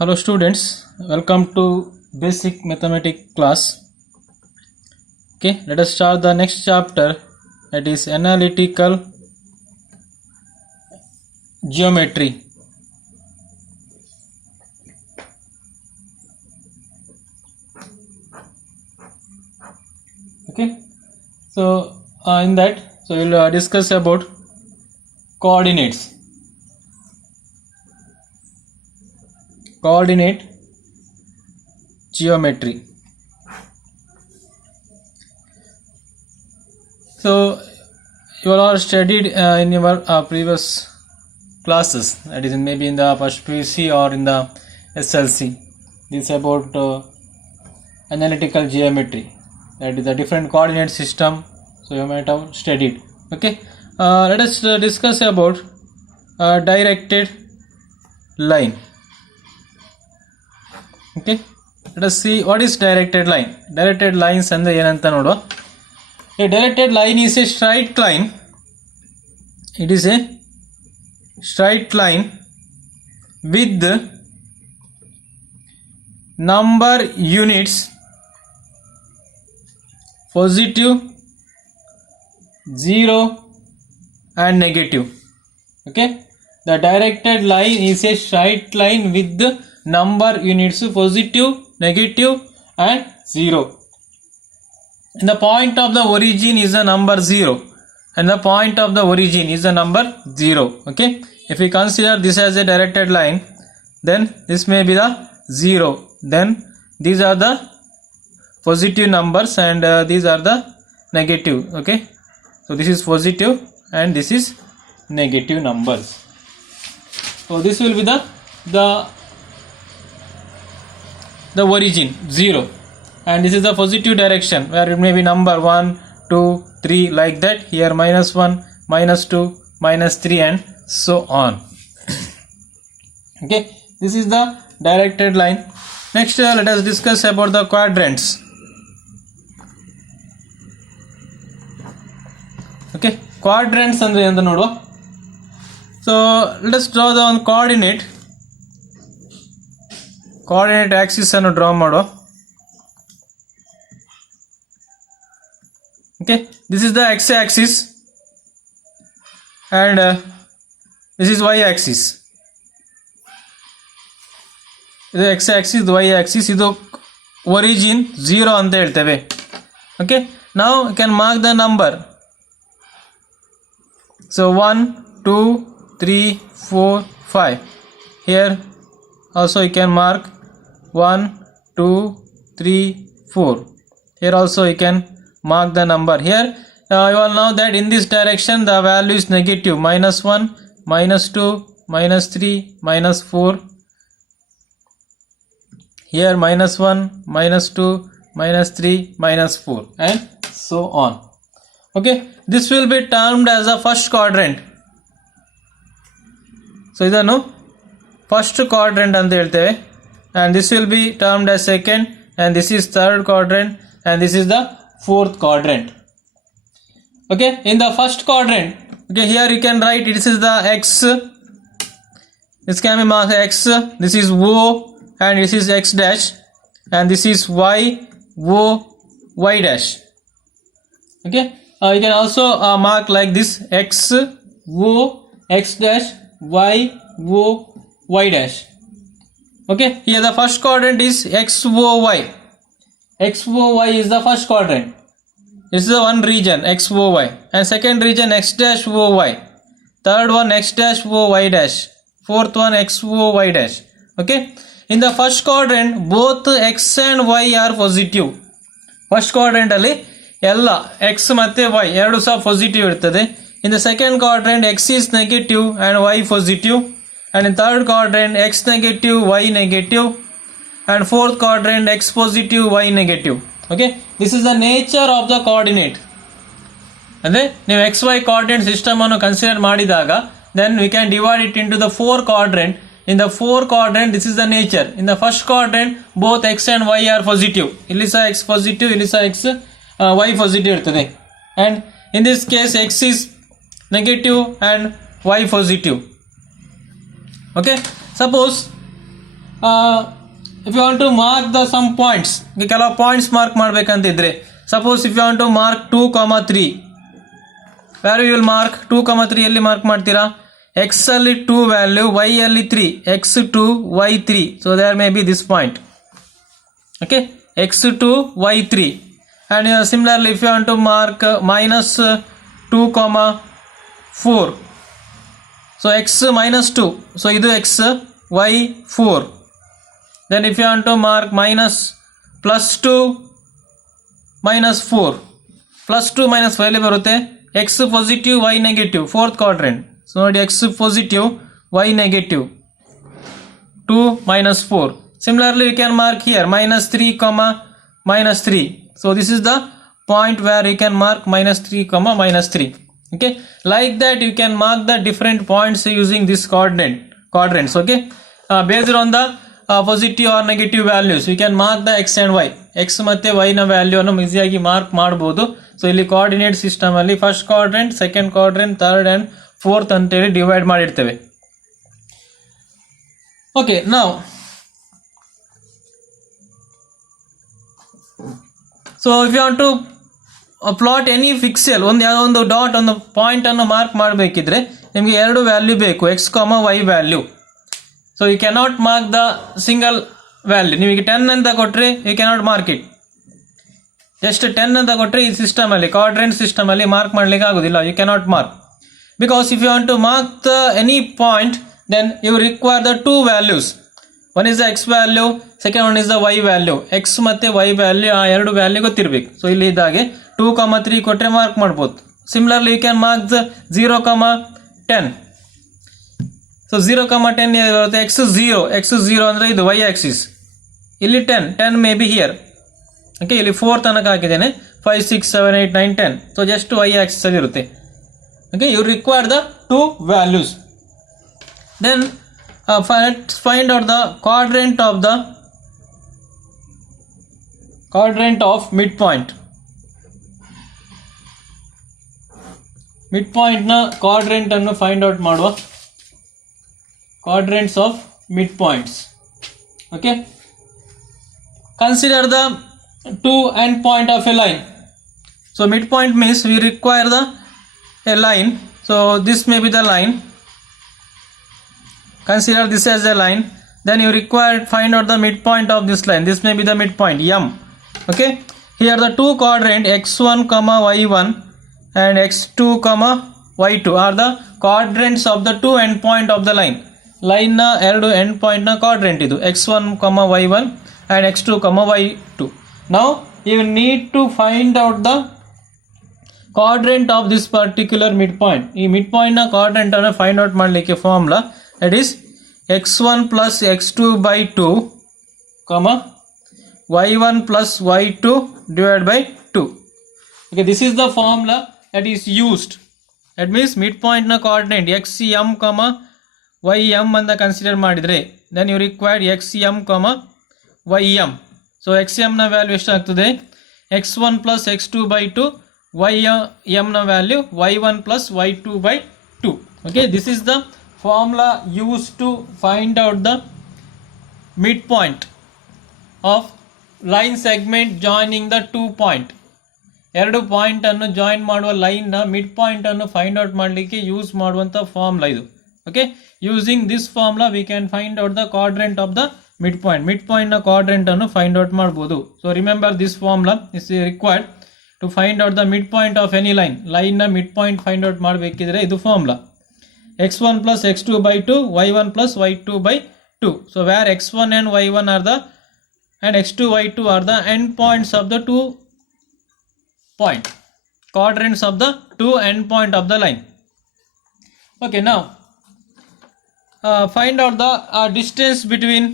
Hello students, welcome to basic mathematics class. Okay, let us start the next chapter, that is analytical geometry. Okay, so in that we'll discuss about coordinate geometry. So you all are studied in your previous classes, that is maybe in the first PUC or in the SLC. This is about analytical geometry, that is a different coordinate system, so you might have studied. Okay, let us discuss about directed line. Okay, let us see what is directed line. Directed lines andre ಏನಂತ ನೋಡುವ. A directed line is a straight line. It is a straight line with number units positive, 0 and negative. Okay, the directed line is a straight line with the number units positive, negative and 0. And the point of the origin is the number 0, and the point of the origin is the number 0. Okay, if we consider this as a directed line, then this may be the 0, then these are the positive numbers and these are the negative. Okay, so this is positive and this is negative numbers. So this will be the origin 0, and this is the positive direction where it may be number 1, 2, 3 like that. Here -1, -2, -3 and so on. Okay, this is the directed line. Next let us discuss about the quadrants. Okay, quadrants andre enta noduva. So let us draw the coordinate axis annu draw ಮಾಡುವ. Okay, this is the x axis and this is y axis. ಇದು x axis, y axis, ಇದು origin 0 ಅಂತ ಹೇಳ್ತೇವೆ. Okay, now you can mark the number. So 1, 2, 3, 4, 5. Here also you can mark 1, 2, 3, 4. Here also you can mark the number. Here you all know that in this direction the value is negative, -1, -2, -3, -4. Here -1, -2, -3, -4 and so on. Okay, this will be termed as a first quadrant. So ಇದನ್ನು first quadrant ಅಂತ ಹೇಳ್ತೇವೆ, and this will be termed as second, and this is third quadrant, and this is the fourth quadrant. Okay, in the first quadrant, okay, here you can write this is the x, this can be marked x, this is O and this is x dash, and this is y, O, y dash. Okay, you can also mark like this x, O, x dash, y, O, y dash. Okay, here the first quadrant is x, O, y. X, O, y is the first quadrant. This is the one region x, O, y, and second region x dash, O, y. Third one x dash, O, y dash. Fourth one x, O, y dash. Okay, in the first quadrant both x and y are positive. First quadrant ಅಲ್ಲಿ ಎಲ್ಲ x ಮತ್ತೆ y ಎರಡು ಸಹ ಪಾಸಿಟಿವ್ ಇರ್ತದೆ. In the second quadrant x is negative and y positive, and in third quadrant x negative, y negative, and fourth quadrant x positive, y negative. Okay, this is the nature of the coordinate. ಅಂದ್ರೆ ನೀವು xy coordinate system ಅನ್ನು ಕನ್ಸಿಡರ್ ಮಾಡಿದಾಗ then we can divide it into the four quadrant. In the four quadrant this is the nature. In the first quadrant both x and y are positive. ಇಲ್ಲಿ ಸಹ x positive, ಇಲ್ಲಿ ಸಹ y positive ಇರ್ತದೆ, and in this case x is negative and y positive. Okay, suppose if you want to mark the some points, ಕೆಲವು points mark ಮಾಡಬೇಕಂತಿದ್ರೆ, suppose if you want to mark 2, 3, where you will mark 2, 3 ಎಲ್ಲಿ ಮಾರ್ಕ್ ಮಾಡ್ತೀರಾ? x ಅಲ್ಲಿ 2 value, y ಅಲ್ಲಿ 3, x2 y3, so there may be this point. Okay, x2 y3. And similarly if you want to mark minus 2, 4, so x minus 2, so idu x, y 4. Then if you want to mark minus plus 2 minus 4, plus 2 minus 5 ಎಲ್ಲಿ ಬರುತ್ತೆ? x positive y negative, fourth quadrant. So ನೋಡಿ, x positive y negative, 2 minus 4. Similarly you can mark here minus 3, minus 3. So this is the point where you can mark minus 3, minus 3. Okay, like that you can mark the different points using this quadrants. Okay, based on the positive or negative values you can mark the x and y. x ಮತ್ತೆ y ನ value ಅನ್ನು ಈಸಿಯಾಗಿ mark ಮಾಡಬಹುದು. So ಇಲ್ಲಿ coordinate system ಅಲ್ಲಿ first quadrant, second quadrant, third and fourth ಅಂತೇಳಿ divide ಮಾಡಿರ್ತೇವೆ. Okay, ನಾವು so if you want to plot any pixel, ಒಂದು ಯಾವುದೋ ಒಂದು ಡಾಟ್, ಒಂದು ಪಾಯಿಂಟ್ ಅನ್ನು ಮಾರ್ಕ್ ಮಾಡಬೇಕಿದ್ರೆ ನಿಮಗೆ ಎರಡು ವ್ಯಾಲ್ಯೂ ಬೇಕು, x y value. So you cannot mark the single value. ನಿಮಗೆ 10 ಅಂತ ಕೊಟ್ಟರೆ ಯು ಕ್ಯಾನಾಟ್ ಮಾರ್ಕ್ ಇಟ್. ಎಷ್ಟು 10 ಅಂತ ಕೊಟ್ಟರೆ ಈ ಸಿಸ್ಟಮ್ ಅಲ್ಲಿ, ಕ್ವಾಡ್ರೆಂಟ್ ಸಿಸ್ಟಮ್ ಅಲ್ಲಿ ಮಾರ್ಕ್ ಮಾಡ್ಲಿಕ್ಕೆ ಆಗೋದಿಲ್ಲ. You cannot mark because if you want to mark the any point then you require the 2 values. One is the x value, second one is the y value. X ಮತ್ತೆ y value, ಆ ಎರಡು ವ್ಯಾಲ್ಯೂ ಗೊತ್ತಿರಬೇಕು. ಸೊ ಇಲ್ಲಿ ಇದ್ದಾಗೆ 2, 3 ಕೊಟ್ಟರೆ mark ಮಾಡ್ಬೋದು. Similarly you can mark the 0, 10. So 0, 10 ಬರುತ್ತೆ. ಎಕ್ಸ್ 0 ಅಂದರೆ ಇದು ವೈ ಆಕ್ಸಿಸ್. ಇಲ್ಲಿ 10 ಮೇ ಬಿ ಹಿಯರ್. ಓಕೆ, ಇಲ್ಲಿ 4 ತನಕ ಹಾಕಿದ್ದೇನೆ, 5, 6, 7, 8, 9, 10. ಸೊ ಜಸ್ಟ್ ವೈ ಆಕ್ಸಿಸ್ ಅಲ್ಲಿ ಇರುತ್ತೆ. Okay, you require the 2 values. Then find out the quadrant of midpoint. midpoint na quadrant annu find out ಮಾಡುವ. quadrants of midpoints. Okay, consider the 2 end point of a line. So midpoint means we require a line. So this may be the line. Consider this as a line. Then you require find out the midpoint of this line. This may be the midpoint m. Okay, here the two quadrant x1, y1 and x2, y2 are the quadrants of the two end point of the line. Line na ಎರಡು end point na quadrant idu, x1, y1 and x2, y2. Now you need to find out the quadrant of this particular midpoint. ಈ midpoint na quadrant ಅನ್ನು find out ಮಾಡಲಿಕ್ಕೆ formula, that is x1 plus x2 by 2, y1 plus y2 divided by 2. Okay, this is the formula that is used. That means midpoint na coordinate xm, ym ಅಂತ ಕನ್ಸಿಡರ್ ಮಾಡಿದ್ರೆ then you require xm, ym. So xm ನ ವ್ಯಾಲ್ಯೂ ಎಷ್ಟಾಗ್ತದೆ? x1 plus x2 by 2, ym ನ value y1 plus y2 by 2. Okay, this is the formula used to find out the midpoint of line segment joining the 2 point. ಎರಡು point ಅನ್ನು join ಮಾಡುವ line ನ mid point ಅನ್ನು find out ಮಾಡಲಿಕ್ಕೆ use ಮಾಡುವಂತ formula ಇದು. Okay, using this formula we can find out the quadrant of the mid point. Mid point ನ quadrant ಅನ್ನು ಫೈಂಡ್ ಔಟ್ ಮಾಡಬಹುದು. So remember this formula is required to find out the mid point of any line. Line ನ mid point find out ಮಾಡಬೇಕಿದ್ರೆ ಇದು formula x1 plus x2 by 2, y1 plus y2 by 2. So where x1 and y1 are the and x2 y2 are the end points of the 2 point, quadrants of the 2 end point of the line. Okay, now find out the distance between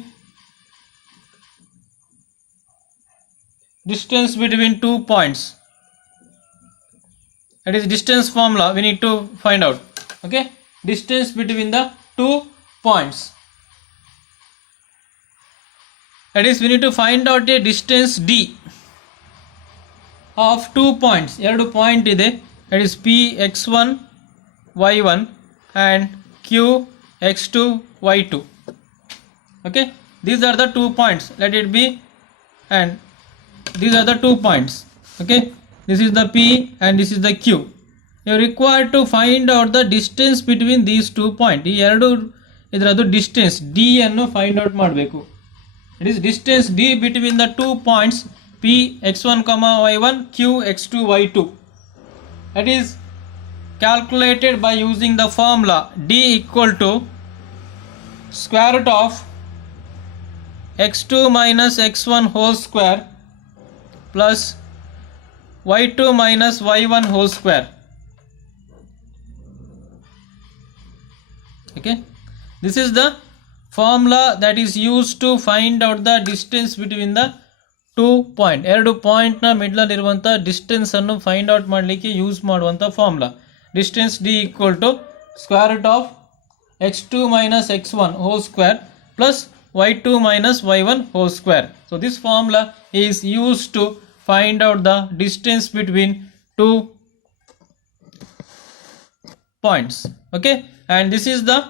2 points. That is distance formula we need to find out. Okay, distance between the 2 points. That is we need to find out a distance d of 2 points. ಎರಡು ಪಾಯಿಂಟ್ ಇದೆ, that is p x1 y1 and q x2 y2. Okay, these are the 2 points, let it be, and these are the 2 points. Okay, this is the P and this is the Q. You are required to find out the distance between these 2 points. ಈ ಎರಡು ಇದರದ್ದು distance D ಅನ್ನು find out ಮಾಡಬೇಕು. It is distance D between the 2 points P x1, y1, Q x2, y2. That is calculated by using the formula D equal to square root of x2 minus x1 whole square plus y2 minus y1 whole square. Okay, this is the formula that is used to find out the distance between the 2 points. ಎರಡು point ನ ಮಿಡ್ಲ್ ಅಲ್ಲಿ ಇರುವಂತ ಡಿಸ್ಟೆನ್ಸ್ ಅನ್ನು find out ಮಾಡಲಿಕ್ಕೆ use ಮಾಡುವಂತ formula. Distance D equal to square root of x2 minus x1 whole square plus y2 minus y1 whole square. So this formula is used to find out the distance between 2 points. Okay, and this is the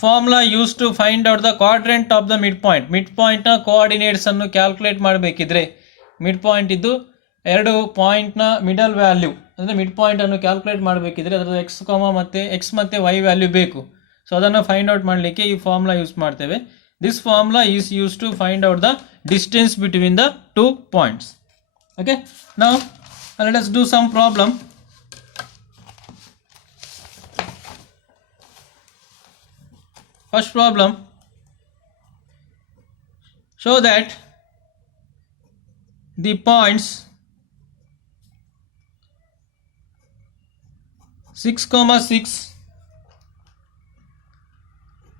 formula used to find out the quadrant of the midpoint. Midpoint ನ coordinates ಅನ್ನು calculate ಮಾಡಬೇಕಿದ್ರೆ mid point ಇದ್ದು ಎರಡು point ನ middle value ಅಂದ್ರೆ mid point ಅನ್ನು calculate ಮಾಡಬೇಕಿದ್ರೆ ಅದರ x ಮತ್ತೆ y ವ್ಯಾಲ್ಯೂ ಬೇಕು. ಸೊ ಅದನ್ನು ಫೈಂಡ್ ಔಟ್ ಮಾಡಲಿಕ್ಕೆ ಈ ಫಾರ್ಮುಲಾ ಯೂಸ್ ಮಾಡ್ತೇವೆ. This formula is use to find out the distance between the 2 points. Okay, now let us do some problem. First problem, show that the points 6,6,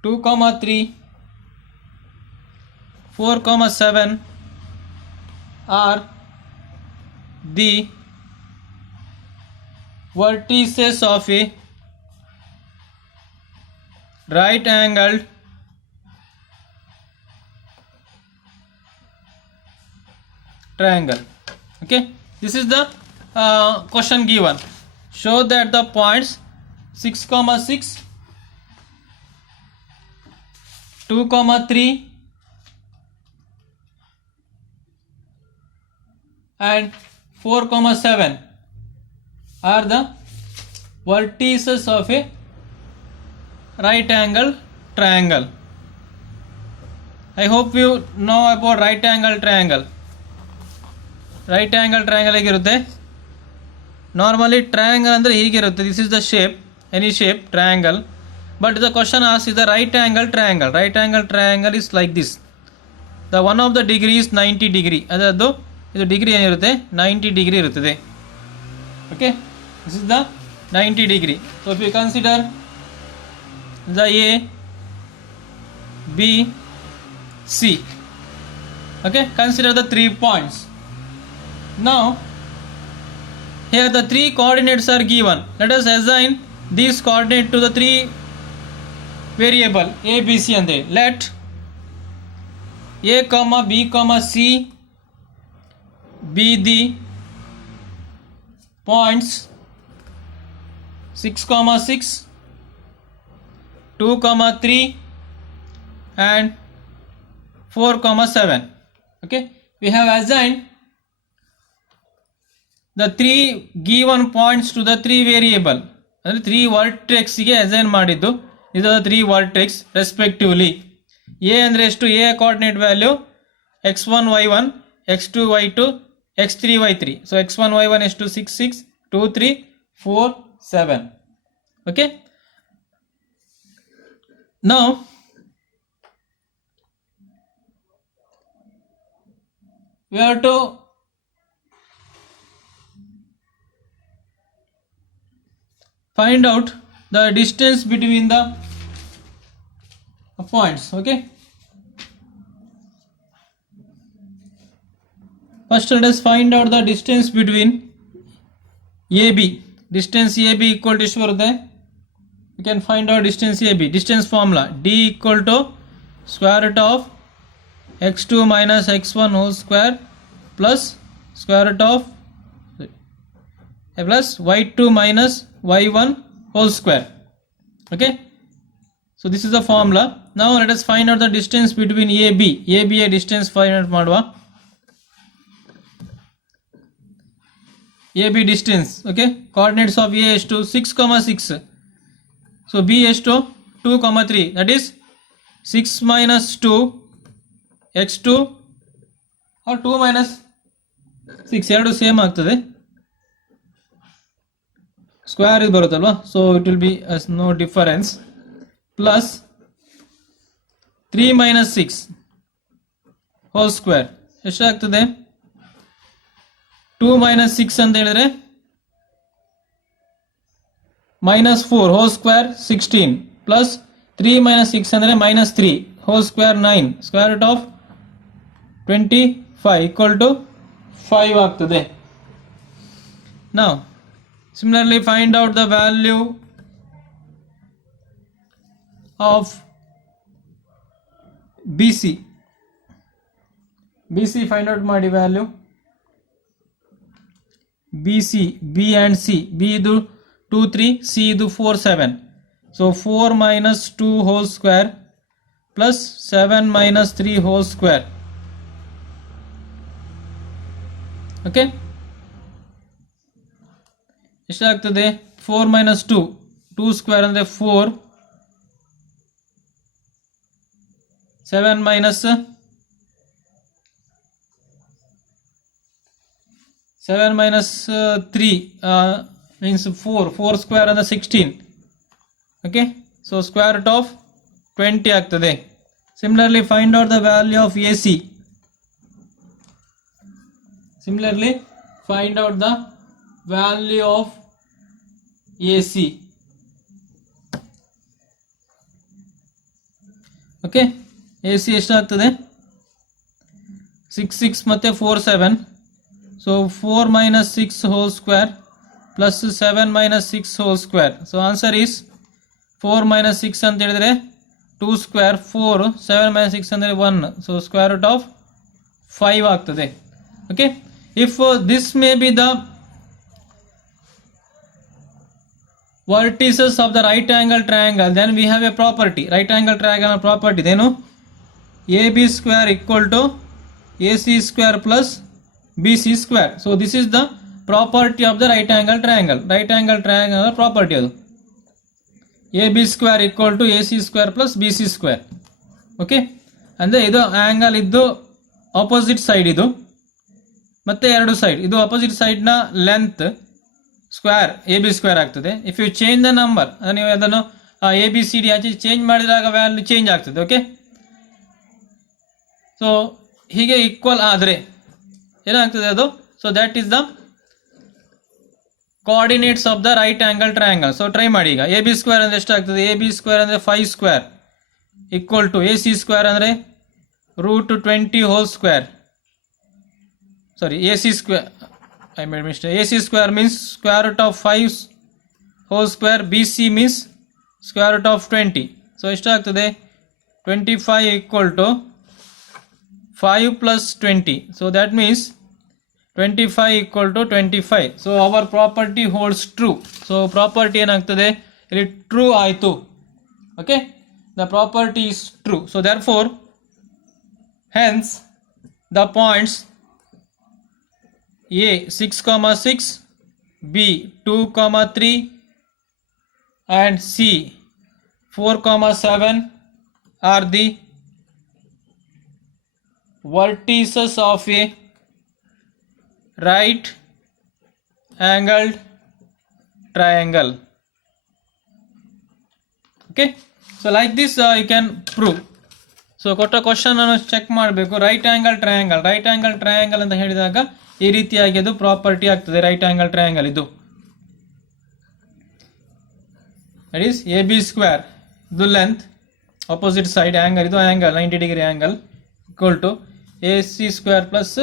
2,3, 4,7 are the vertices of a right angled triangle. Okay, this is the question given. Show that the points 6,6, 2,3 and 4,7 are the vertices of a right angle triangle. I hope you know about right angle triangle. Right angle triangle ಹೇಗಿರುತ್ತೆ? Normally triangle ಅಂದ್ರೆ ಹೀಗಿರುತ್ತೆ. This is the shape, any shape, triangle. But the question asks is the right angle triangle. Right angle triangle is like this. The one of the degree is 90 degree. ಅದರದ್ದು ಇದು ಡಿಗ್ರಿ ಏನಿರುತ್ತೆ 90 degree ಇರುತ್ತದೆ. Okay, this is the 90 degree. So if you consider the A, B, C. Okay, consider the 3 points. Now here the 3 coordinates are given. Let us assign these coordinates to the 3 variable A, B, C and A. Let A, B, C be the points 6,6, 2,3 and 4,7. Okay, we have assigned the 3 given points to the 3 variable. ಅಂದರೆ 3 ವರ್ಟೆಕ್ಸ್ ಗೆ ಅಸೈನ್ ಮಾಡಿದ್ದು. ಇದು 3 vertex respectively. A ಅಂದ್ರೆ ಎಷ್ಟು? A coordinate value x1 y1, x2 y2, x3 y3. So x1 y1 ಎಷ್ಟು? 6 6, 2 3, 4 7. Okay, now we have to find out the distance between the points. Okay, first let us find out the distance between AB. Distance AB equal to ಎಷ್ಟು ಬರುತ್ತೆ? You can find out distance AB. Distance formula D equal to square root of x2 minus x1 whole square plus square root of plus y2 minus y1 whole square. Okay, so this is the formula. Now let us find out the distance between AB. AB a distance find out ಮಾಡುವ. AB distance, okay. Coordinates of A is to 6, 6. So B is to 2, 3. That is 6 minus 2 x2 or 2 minus 6 ಎರಡು ಸೇಮ್ ಆಗ್ತದೆ. Square ಇದು ಬರುತ್ತಲ್ವಾ, so it will be no difference. Plus 3 minus 6 whole square ಎಷ್ಟಾಗ್ತದೆ? 2 minus 6 ಅಂತ ಹೇಳಿದ್ರೆ -4 whole square 16 ಪ್ಲಸ್ 3 minus 6 ಅಂದರೆ -3 whole square 9 square root of 25 equal to 5 ಆಗ್ತದೆ. Now similarly find out the value of BC. BC find out ಮಾಡಿ value. BC, B and C. B ಇದು 2 3, C ಇದು 4 7. So 4 minus 2 whole square plus 7 minus 3 whole square. Okay. ಎಷ್ಟಾಗ್ತದೆ? 4 minus 2, 2 square ಅಂದರೆ 4, 7 minus 3 means 4 square ಅಂದರೆ 16. Okay, so square root of 20 ಆಗ್ತದೆ. Similarly find out the value of AC. Similarly find out the value of AC. Okay, AC ಎಷ್ಟಾಗ್ತದೆ? 6 6 ಮತ್ತೆ 4 7. So 4 minus 6 whole square plus 7 minus 6 whole square. So answer is 4 minus 6 ಅಂತ ಹೇಳಿದ್ರೆ 2 square 4, 7 minus 6 ಅಂದರೆ 1. So square root of 5 ಆಗ್ತದೆ. Okay, if this may be the vertices of the right angle triangle, then we have a property. Right angle triangle property ಏನು? AB square equal to AC square plus BC square. So this is the property of the right angle triangle. Right angle triangle property ಅದು. AB square equal to AC square plus BC square. Okay, ಅಂದರೆ ಇದು ಆಂಗಲ್ ಇದ್ದು opposite side ಇದು ಮತ್ತೆ ಎರಡು side, ಇದು opposite side ನ length square AB square ಆಗ್ತದೆ. If you change the number, ನೀವು ಅದನ್ನು ABCD ಆಚೆ ಚೇಂಜ್ ಮಾಡಿದಾಗ ವ್ಯಾಲ್ಯೂ ಚೇಂಜ್ ಆಗ್ತದೆ. ಓಕೆ, ಸೊ ಹೀಗೆ ಈಕ್ವಲ್ ಆದರೆ ಏನಾಗ್ತದೆ ಅದು? So that is the coordinates of the right angle triangle. So try ಮಾಡಿ. ಈಗ AB ಸ್ಕ್ವೇರ್ ಅಂದರೆ ಎಷ್ಟಾಗ್ತದೆ? AB ಸ್ಕ್ವೇರ್ ಅಂದರೆ 5 square equal to AC square ಅಂದರೆ √20 whole square. Sorry, AC square, I made mistake. AC square means square root of 5 whole square. BC means square root of 20. So ಎಷ್ಟಾಗ್ತದೆ? 25 equal to 5 plus 20. So that means 25 equal to 25. So our property holds true. So property ಏನಾಗ್ತದೆ ಇಲ್ಲಿ? ಟ್ರೂ ಆಯಿತು. Okay, the property is true. So therefore hence the points A 6, B 2, 3 and C 4, 7 are the vertices of a right angled triangle. Okay, so like this you can prove. So ಕೊಟ್ಟ question ಅನ್ನು check ಮಾಡಬೇಕು. Right angle triangle, right angle triangle ಅಂತ ಹೇಳಿದಾಗ ಈ ರೀತಿಯಾಗಿ ಅದು property ಆಗ್ತದೆ. Right angle triangle ಇದು ದಟ್ ಈಸ್ AB ಸ್ಕ್ವೇರ್, ಇದು ಲೆಂತ್, ಆಪೋಸಿಟ್ ಸೈಡ್ ಆಂಗಲ್, ಇದು angle 90 degree angle equal to AC square plus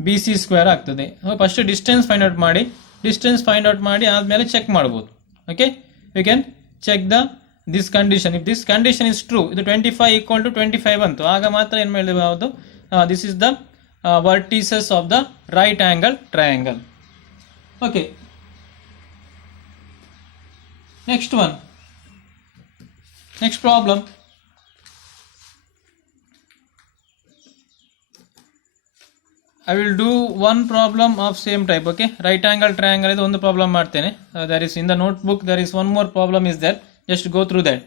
BC square ಆಗ್ತದೆ. ಫಸ್ಟ್ ಡಿಸ್ಟೆನ್ಸ್ ಫೈಂಡ್ ಔಟ್ ಮಾಡಿ, ಡಿಸ್ಟೆನ್ಸ್ ಫೈಂಡ್ ಔಟ್ ಮಾಡಿ ಆದಮೇಲೆ ಚೆಕ್ ಮಾಡ್ಬೋದು. Okay, you can check the this condition. If this condition is true, ಇದು 25 equal to 25 ಬಂತು, ಆಗ ಮಾತ್ರ ಏನು ಮಾಡಬಹುದು? This is the vertices of the right angle triangle. Okay, next one, next problem. I will do one problem of same type. Okay, right angle triangle is one problem ಮಾಡ್ತೇನೆ. There is in the notebook, there is one more problem is there. Just go through that.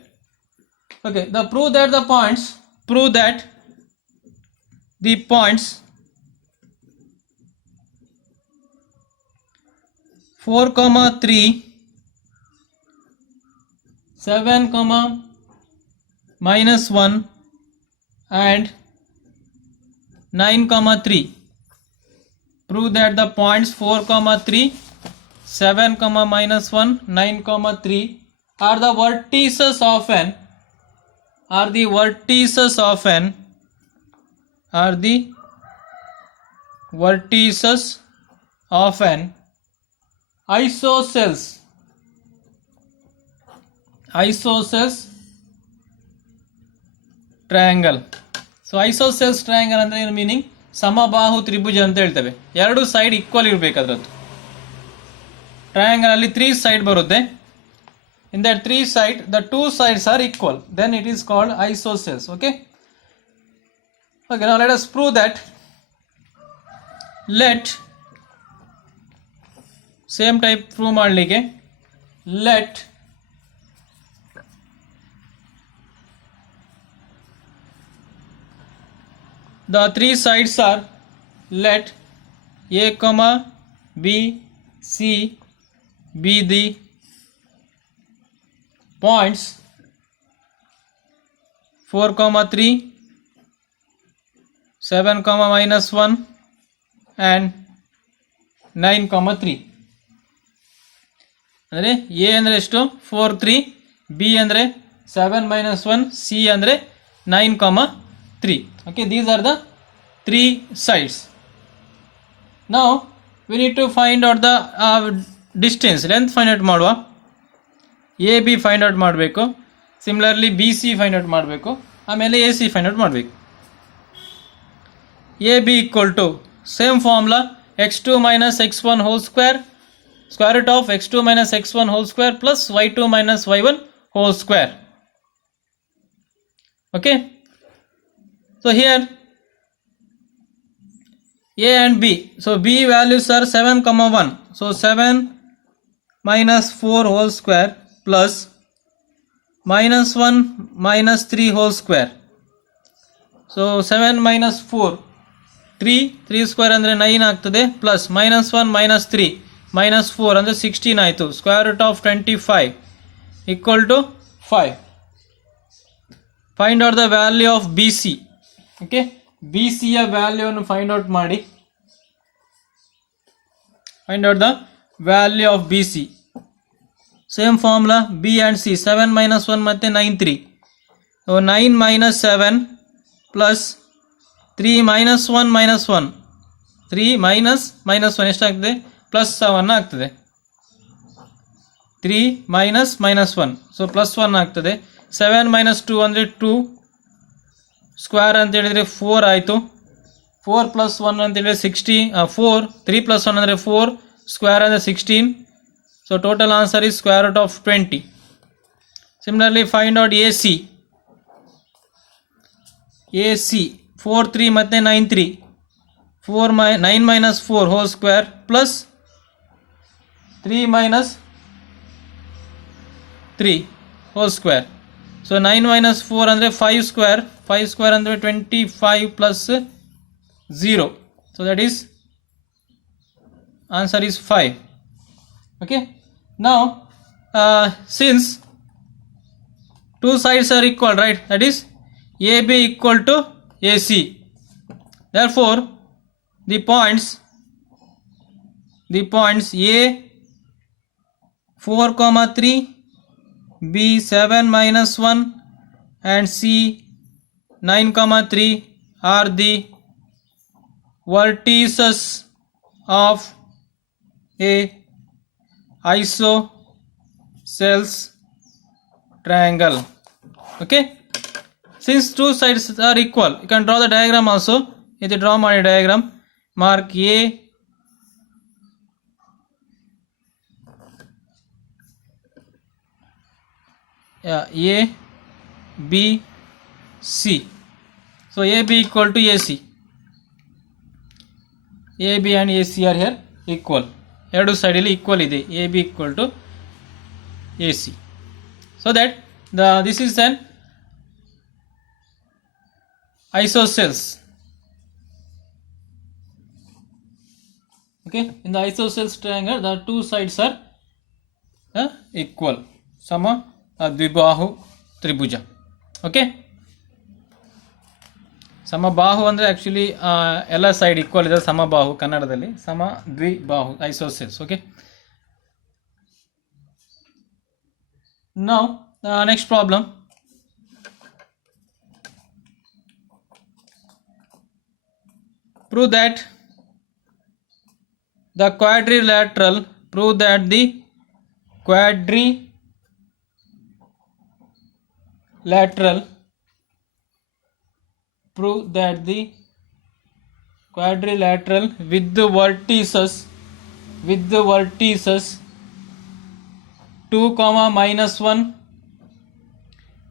Okay, prove that the points 4, 3, 7, -1 and 9, 3. Prove that the points 4, 3, 7, -1, 9, 3 are the vertices of an isosceles triangle. So isosceles triangle ಅಂದ್ರೆ ಏನು ಮೀನಿಂಗ್? ಸಮಬಾಹು ತ್ರಿಭುಜ ಅಂತ ಹೇಳ್ತೇವೆ. ಎರಡು side equal ಇರಬೇಕು ಅದರದ್ದು. ಟ್ರಯಾಂಗಲ್ ಅಲ್ಲಿ 3 ಸೈಡ್ ಬರುತ್ತೆ. In that 3 side, the 2 sides are equal. Then it is called isosceles. Okay. Okay. Now let us prove that. Let same type prove ಮಾಡಲಿಕ್ಕೆ let the 3 sides are let A, B, C be the points 4, 3, 7, -1 and 9, 3. ಅಂದರೆ ಎ ಅಂದರೆ ಎಷ್ಟು? 4, 3, ಬಿ ಅಂದರೆ 7, -1, ಸಿ ಅಂದರೆ 9, 3. Okay, these are the 3 sides. Now we need to find out the distance, length find out ಮಾಡುವ. A B find out ಮಾಡಬೇಕು. Similarly B C find out ಮಾಡಬೇಕು. ಆಮೇಲೆ A C find out ಮಾಡಬೇಕು. A B equal to same formula x2 - x1 whole square square root of x2 - x1 whole square plus y2 - y1 whole square. Okay, so here A and B, so B values are 7, 1, so 7 - 4 whole square plus -1 - 3 whole square. So 7 - 4 3 square ಅಂದರೆ 9 ಆಗ್ತದೆ, ಪ್ಲಸ್ -1 - 3 -4 ಅಂದರೆ 16 ಆಯಿತು. Square root of 25 equal to 5. Find out the value of B C. Okay, B ಸಿಯ ವ್ಯಾಲ್ಯೂವನ್ನು find out ಮಾಡಿ. Find out the value of B C. Same formula B and C, 7 - 1 ಮತ್ತು 9, 3. ಸೊ 9 - 7 ಪ್ಲಸ್ 3 - 1 - 1, 3 -1 ಎಷ್ಟಾಗ್ತದೆ? +7 ಆಗ್ತದೆ. 3 -1, ಸೊ +1 ಆಗ್ತದೆ. 7 - 2 ಅಂದರೆ 2, ಸ್ಕ್ವೇರ್ ಅಂತ ಹೇಳಿದರೆ 4 ಆಯಿತು. 4 + 1 ಅಂತ ಹೇಳಿದರೆ 16, 4, 3 + 1 ಅಂದರೆ 4, ಸ್ಕ್ವೇರ್ ಅಂದರೆ 16. So total answer is square root of 20. Similarly find out AC. 4, 3 ಮತ್ತು 9, 3. 9 - 4 whole square plus 3 - 3 whole square. So 9 - 4 ಅಂದರೆ 5 square. 5 square ಅಂದರೆ 25 plus 0. So that is answer is 5. Okay. Now since two sides are equal, right, that is AB equal to AC. Therefore the points A 4, 3, B 7 - 1 and C 9, 3 are the vertices of a isosceles triangle. Okay, since two sides are equal, you can draw the diagram also. If you draw my diagram, mark A, A, B, C. So AB equal to AC. A B and A C are here equal. ಎರಡು ಸೈಡಲ್ಲಿ equal ಇದೆ. A B equal to A C. So that this is on isosceles. Okay, in the isosceles triangle the two sides are equal. Sama ದ್ವಿಬಾಹು ತ್ರಿಭುಜ. Okay, ಸಮಬಾಹು ಅಂದರೆ actually ಎಲ್ಲ side equal ಇದೆ. ಸಮಬಾಹು ಕನ್ನಡದಲ್ಲಿ ಸಮ ದ್ವಿಬಾಹು isosceles. Okay, now next problem. Prove that the quadrilateral with the vertices 2, -1,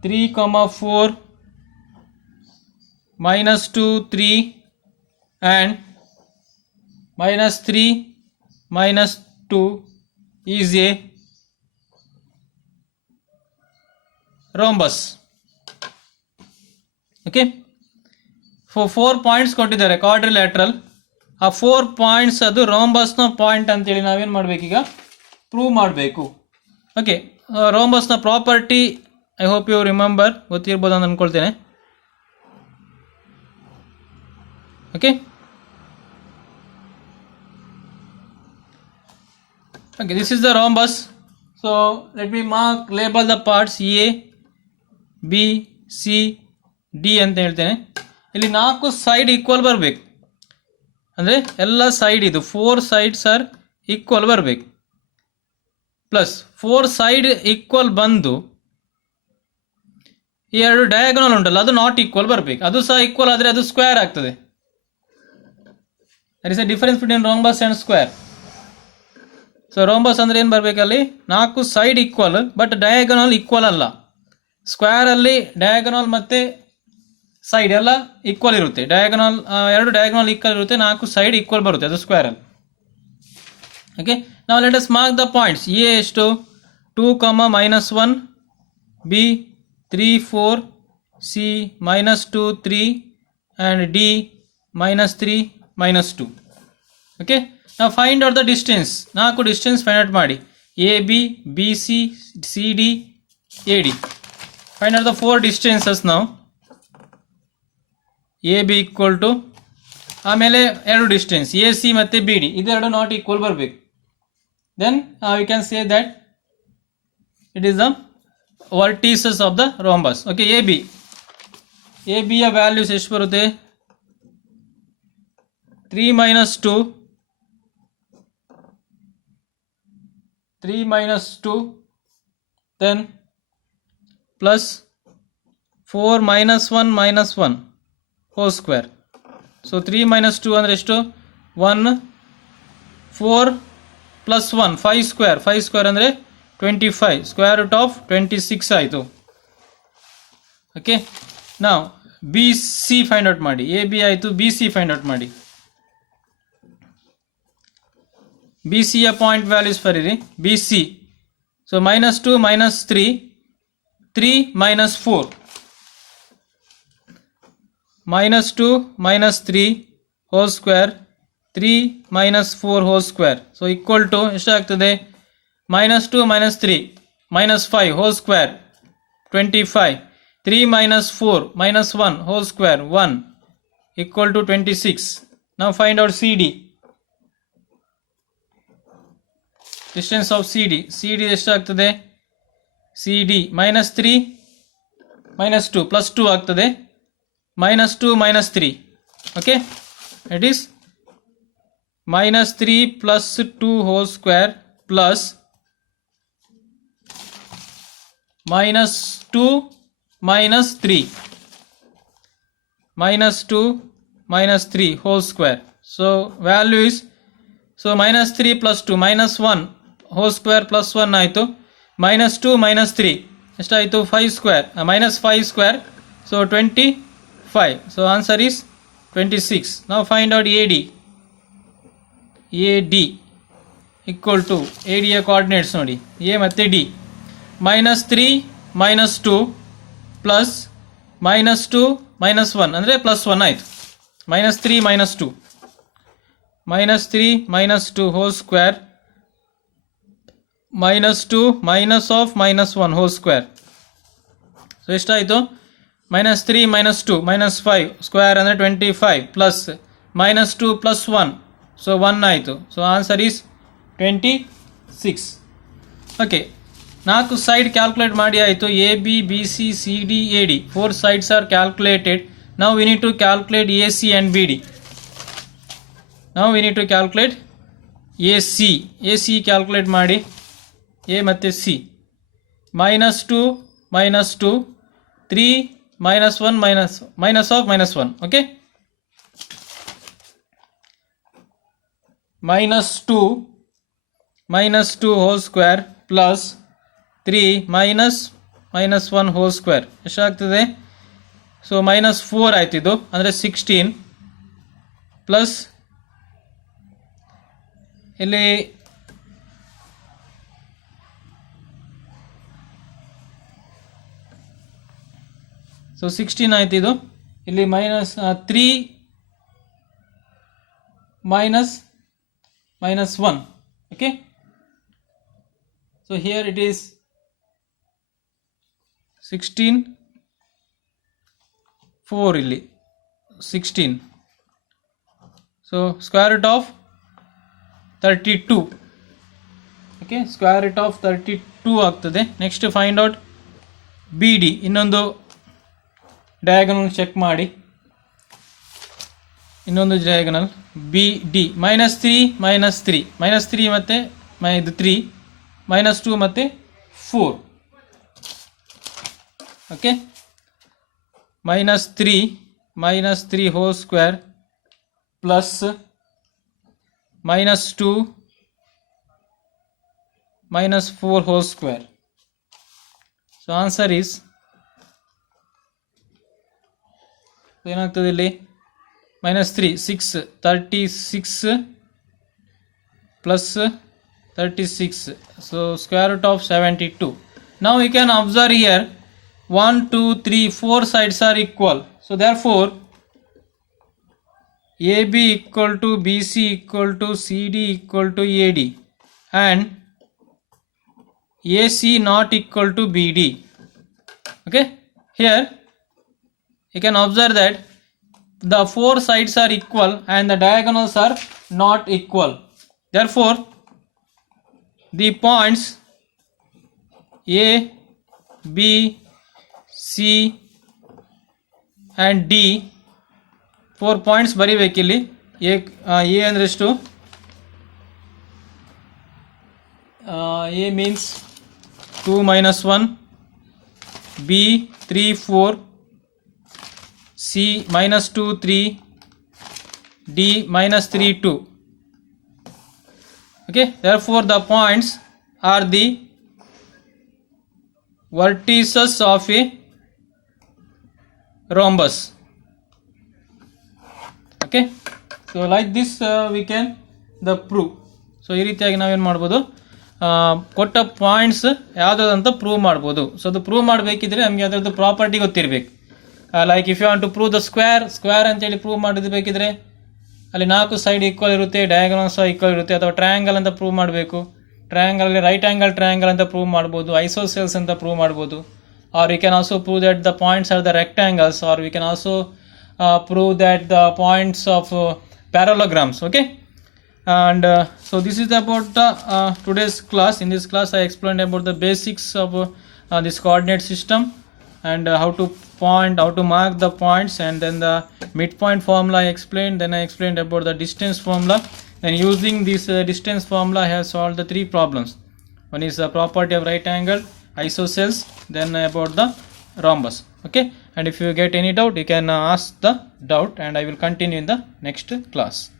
3, 4, -2, 3 and -3, -2 is a rhombus. Okay, for 4 points ಕೊಟ್ಟಿದ್ದಾರೆ ಕ್ವಾಡ್ರಿಲ್ಯಾಟ್ರಲ್. ಆ 4 ಪಾಯಿಂಟ್ಸ್ ಅದು ರೋಂಬಸ್ನ ಪಾಯಿಂಟ್ ಅಂತೇಳಿ ನಾವೇನು ಮಾಡಬೇಕೀಗ ಪ್ರೂವ್ ಮಾಡಬೇಕು. ಓಕೆ, ರೋಂಬಸ್ನ property I hope you remember, ಗೊತ್ತಿರ್ಬೋದು ಅಂತ ಅಂದ್ಕೊಳ್ತೇನೆ. Okay, this is the rhombus. So let me label the parts A, B, C, D ಅಂತ ಹೇಳ್ತೇನೆ. ಇಲ್ಲಿ 4 ಸೈಡ್ ಈಕ್ವಲ್ ಬರಬೇಕು. ಅಂದರೆ ಎಲ್ಲ ಸೈಡ್ ಇದು 4 sides ಆರ್ ಈಕ್ವಲ್ ಬರಬೇಕು. ಪ್ಲಸ್ 4 ಸೈಡ್ ಈಕ್ವಲ್ ಬಂದು ಈ ಎರಡು ಡಯಾಗೋನಲ್ ಉಂಟಲ್ಲ ಅದು ನಾಟ್ ಈಕ್ವಲ್ ಬರಬೇಕು. ಅದು ಸಹ ಈಕ್ವಲ್ ಆದರೆ ಅದು ಸ್ಕ್ವೇರ್ ಆಗ್ತದೆ. there is a difference between rhombus and square. So rhombus ಅಂದರೆ ಏನು ಬರಬೇಕಲ್ಲಿ 4 side equal but diagonal equal ಅಲ್ಲ. ಸ್ಕ್ವೇರಲ್ಲಿ ಡಯಾಗೋನಲ್ ಮತ್ತು ಸೈಡ್ ಎಲ್ಲ ಈಕ್ವಲ್ ಇರುತ್ತೆ. ಡಯಾಗೋನಲ್ ಎರಡು ಡಯಾಗೋನಲ್ ಈಕ್ವಲ್ ಇರುತ್ತೆ, 4 ಸೈಡ್ ಈಕ್ವಲ್ ಬರುತ್ತೆ, ಅದು ಸ್ಕ್ವೇರಲ್ಲಿ. ಓಕೆ, ನಾವು let us mark the points. A ಎಷ್ಟು 2, -1, B 3, 4, C -2, 3 and D -3, -2. Okay, ನಾವು find out the distance. 4 distance find out ಮಾಡಿ. A B, B C, C D, A D. Find out the 4 distances. ನಾವು A B equal to, ಆಮೇಲೆ ಎರಡು distance A C ಮತ್ತು B D, ಇದೆರಡು not equal ಬರಬೇಕು. Then you can say that it is the vertices of the rhombus. Okay, A ಬಿಯ values ಎಷ್ಟು ಬರುತ್ತೆ? 3 -2, 3 -2, then plus 4 -1 -1 whole square. So 3 -2 ಅಂದರೆ ಎಷ್ಟು? 1, 4 + 1 5 square. 5 square ಅಂದರೆ 25, square root of 26 ಆಯಿತು. ಓಕೆ, ನಾವು ಬಿ ಸಿ ಫೈಂಡ್ ಔಟ್ ಮಾಡಿ. ಎ ಬಿ ಆಯಿತು, ಬಿ ಸಿ ಫೈಂಡ್ ಔಟ್ ಮಾಡಿ. ಬಿ ಸಿಯ ಪಾಯಿಂಟ್ ವ್ಯಾಲ್ಯೂಸ್ ಬರೀರಿ. B C, so -2 -3, 3 -4, -2 -3 whole square, 3 -4 whole square. So equal to ಎಷ್ಟಾಗ್ತದೆ? -2 -3 -5 whole square 25, 3 -4 -1 whole square 1 equal to 26. ನಾವು find out C D. Distance of C D. C D ಎಷ್ಟಾಗ್ತದೆ? C D -3 -2 +2 ಆಗ್ತದೆ. -2 -3. Okay, it is -3 + 2 whole square plus -2 -3 -2 -3 whole square. So value is, so -3 + 2 -1 whole square plus 1 ಆಯಿತು. -2 -3 ಎಷ್ಟಾಯಿತು? 5 square, -5 square, so 25. So answer is 26. Now find out AD. A D equal to A ಡಿಯ coordinates ನೋಡಿ A ಮತ್ತು D -3 -2 plus -2 -1 ಅಂದರೆ +1 ಆಯಿತು. -3 -2 -3 -2 whole square -2 -1 whole square. So ಎಷ್ಟಾಯಿತು? -3 -2 -5 ಸ್ಕ್ವೇರ್ ಅಂದರೆ 25 ಪ್ಲಸ್ -2 + 1 ಸೊ 1 ಆಯಿತು. So answer is 26. ಓಕೆ, 4 ಸೈಡ್ ಕ್ಯಾಲ್ಕುಲೇಟ್ ಮಾಡಿ ಆಯಿತು. A B B C C D A D 4 sides are calculated. Now we need to calculate AC and BD. Now we need to calculate AC calculate ಮಾಡಿ A ಮತ್ತು C -2 -2 3 -1 minus of -1. okay, -2 whole square plus 3 -1 whole square ಎಷ್ಟಾಗ್ತದೆ? ಸೊ -4 ಆಯ್ತು ಇದು, ಅಂದರೆ 16 ಪ್ಲಸ್ ಇಲ್ಲಿ ಸೊ 16 ಆಯ್ತು ಇದು, ಇಲ್ಲಿ -3 -1. okay, so here it is 16 4 ಇಲ್ಲಿ 16. so square root of 32. okay, square root of 32 ಆಗ್ತದೆ. Next find out B D. ಇನ್ನೊಂದು ಡಯಾಗನಲ್ ಚೆಕ್ ಮಾಡಿ. ಇನ್ನೊಂದು ಡಯಾಗನಲ್ ಬಿ ಡಿ -3 -3 -3 ಮತ್ತು ಇದು 3 -2 ಮತ್ತು 4. ಓಕೆ, -3 whole square plus -2 -4 whole square. so answer is ಏನಾಗ್ತದೆ ಇಲ್ಲಿ? -3 6 36 plus 36, so square root of 72. now we can observe here 1 2 3 4 sides are equal, so therefore AB equal to BC equal to CD equal to AD and AC not equal to BD. okay, here you can observe that the 4 sides are equal and the diagonals are not equal. therefore the points A, B, C and D 4 points ಬರಿಬೇಕಿಲ್ಲಿ. ಎ ಅಂದರೆ ಎಷ್ಟು? A means 2 -1, B 3 4, C -2 3, D -3 2. okay, therefore the points are the vertices of a rhombus. okay, so like this we can the prove. so ಈ ರೀತಿಯಾಗಿ ನಾವೇನು ಮಾಡ್ಬೋದು, ಕೊಟ್ಟ ಪಾಯಿಂಟ್ಸ್ ಯಾವುದಂತ ಪ್ರೂವ್ ಮಾಡ್ಬೋದು. ಸೊ ಅದು ಪ್ರೂವ್ ಮಾಡಬೇಕಿದ್ರೆ ನಮಗೆ ಅದರದ್ದು ಪ್ರಾಪರ್ಟಿ ಗೊತ್ತಿರಬೇಕು. Like if you want to prove the square ಅಂತೇಳಿ ಪ್ರೂವ್ ಮಾಡಬೇಕಿದ್ರೆ ಅಲ್ಲಿ 4 ಸೈಡ್ ಈಕ್ವಲ್ ಇರುತ್ತೆ, ಡಯಾಗನಲ್ ಸಹ ಈಕ್ವಲ್ ಇರುತ್ತೆ. ಅಥವಾ ಟ್ರಯಾಂಗಲ್ ಅಂತ ಪ್ರೂವ್ ಮಾಡಬೇಕು, ಟ್ರಯಾಂಗಲಲ್ಲಿ ರೈಟ್ ಆ್ಯಂಗಲ್ ಟ್ರಯಾಂಗಲ್ ಅಂತ ಪ್ರೂವ್ ಮಾಡ್ಬೋದು, ಐಸೋಸೆಲ್ಸ್ ಅಂತ ಪ್ರೂವ್ ಮಾಡ್ಬೋದು. Or we can also prove that the points are the rectangles, or we can also prove that the points of parallelograms. okay, and so this is about the today's class. In this class I explained about the basics of this coordinate system and how to point, how to mark the points, and then the midpoint formula I explained. Then I explained about the distance formula. Then using this distance formula I have solved the 3 problems. One is the property of right angle, isosceles, then about the rhombus. okay, and if you get any doubt you can ask the doubt and I will continue in the next class.